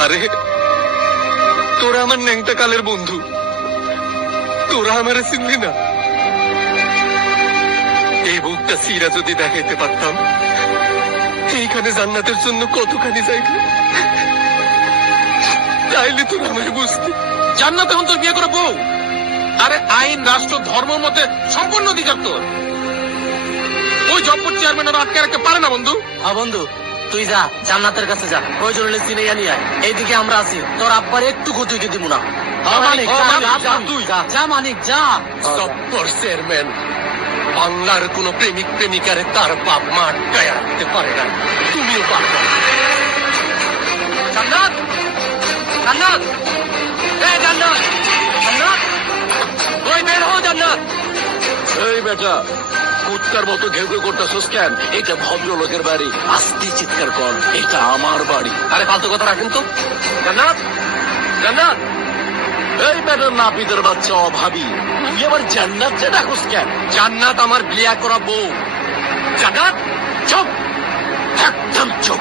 আরে তোরা আমার ন্যাংটা কালের বন্ধু, তোরা আমার চিনলি না। এই বুকটা সিরা যদি দেখাইতে পারতাম, এইখানে জান্নাতের জন্য কতখানি জায়গা, তাইলে তোরা আমাকে বুঝতি। জান্নাত এখন তোর বিয়ে করে বউ। আরে আইন, রাষ্ট্র, ধর্ম মতে সম্পূর্ণ অধিকার তোর। ওই জব্বর চেয়ারম্যান ওরা আটকে রাখতে পারে না বন্ধু। হ্যাঁ বন্ধু, তুই যা জান্নাতের কাছে যা, প্রয়োজন হলে চিনে জানি আয়। এইদিকে আমরা আছি, তোর আব্বার একটু ক্ষতিকে দিব না। মানিক যা, মানিক যা। জব্বর চেয়ারম্যান বাংলার কোন প্রেমিক প্রেমিকারে তার বাপ মা আটকায় রাখতে পারে না, তুমিও পারবে না। জান্নাত, জান্নাত, এই জান্নাত, জান্নাত, ওই বের হও জান্নাত। এই বেটা, কুত্তার মতো ঘেউ ঘেউ করতেছস কেন? এটা ভদ্রলোকের বাড়ি, আস্তে চিৎকার কর, এটা আমার বাড়ি। আরে ফালতু কথা রাখেন তো। জান্নাত, জান্নাত, এই বেটা নাপিতের বাচ্চা অভাবী, তুই আবার জান্নাতকে ডাকস কেন? জান্নাত আমার বিয়া করা বউ। জান্নাত চুপ, একদম চুপ।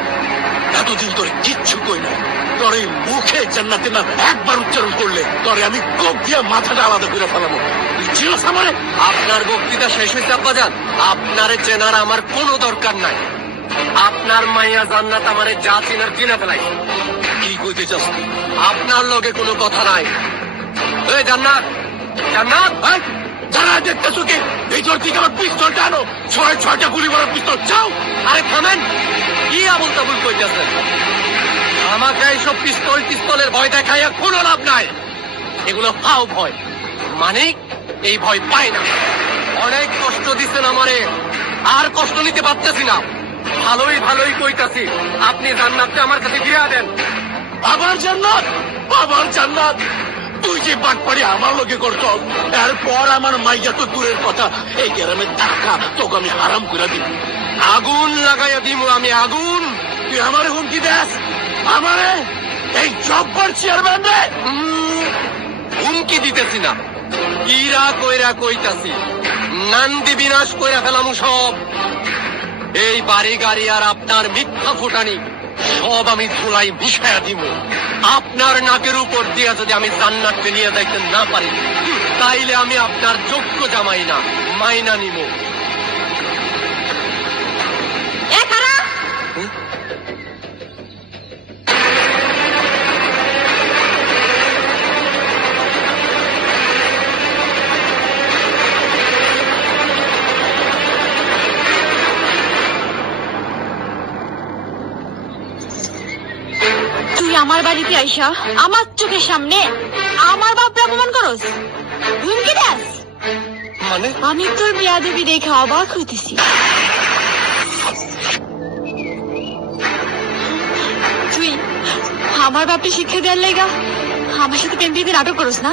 এতদিন তোরে কিচ্ছু কই না, তোর এই মুখে জান্নাতের নাম একবার উচ্চারণ করলে তোরে আমি কোপ দিয়ে মাথাটা আলাদা করে ফেলাবো। তুই চিনস আমারে? আপনার বক্তৃতা শেষ হয়েছে আব্বাজান। আপনারে চেনার আমার কোনো দরকার নাই। আপনার মাইয়া জান্নাত আমারে যা চেনার চিনা ফেলাই। কি কইতে চাস তুই? আপনার লগে কোনো কথা নাই। এই জান্নাত, জান্নাত, যারা দেখতেছো কি, এই তোর থেকে আমার পিস্তলটা আনো, 6টা গুলি মারার পিস্তল চাও। আরে থামেন, কি আবুল তাবুল কইতেছেন? আমাকে এইসব পিস্তল টিস্তলের ভয় দেখাইয়া কোনো লাভ নাই। এগুলো ফাও ভয়। মানিক এই ভয় পায় না। অনেক কষ্ট দিচ্ছেন আমারে, আর কষ্ট নিতে পারতেছি না। ভালোই ভালোই কইতাছি, আপনি জান্নাতকে আমার কাছে ফিরিয়ে দেন। আবার জান্নাত, আবার জান্নাত। তুই যে বাটপাড়ি আমার লোকে করত, এরপর আমার মাইয়া তো দূরের কথা, এই গ্রামে টাকা তোকে আমি হারাম করে দিব। আগুন লাগাইয়া দিমু আমি, আগুন। তুই আমার হুমকি দেস আমারে? এই জব্বর চেয়ারম্যান রে হুমকি দিতেছি না, ইরা কইরা কইতাছি, নান্দি বিনাশ কইরা ফেলামু সব। এই বাড়ি গাড়ি আর আপনার মিথ্যা ফুটানি সব আমি ধুলাই মিশাইয়া দিব। আপনার নাকের উপর দিয়া যদি আমি জান্নাতকে নিয়ে যাইতে না পারি, তাইলে আমি আপনার যোগ্য জামাই না, মাইনা নিব। তুই আমার বাড়িতে আইসা আমার চোখের সামনে আমার বাপরে অপমান করস, হুমকি দেস? মানে আমি তোর বেয়াদবি দেখে অবাক হইতেছি। তুই আমার বাপরে শিক্ষা দেওয়ার লেগা আমার সাথে প্রেম প্রীতি নাটক করস না?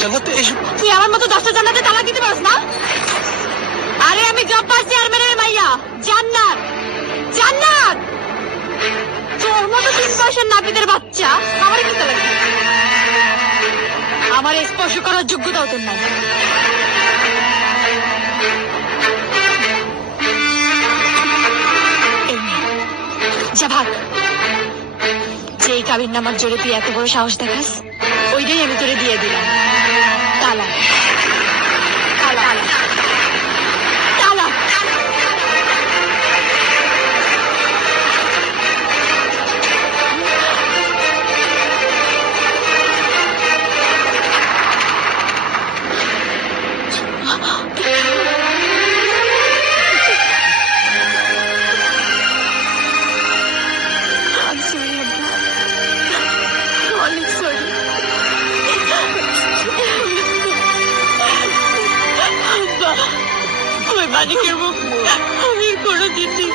জান্নাত এসব তুই আমার মতো 10টা জান্নাতে তালাক দিতে পারস না? আরে আমি জব্বার চেয়ারম্যানের মাইয়া জান্নাত, জান্নাত। তোর মতো 3 বছর নাপিতের বাচ্চা আমার কি তালাক দিবি? আমার স্পর্শ করার যোগ্যতাও তোর নাই। যা ভাগ। যেই কাবির নামার জোরে তুই এত বড় সাহস দেখাস, ওইটাই আমি তোরে দিয়ে দিলাম। তালা, তালা, তালা। মানিকের মুখ আমি কোনোদিন ঠিক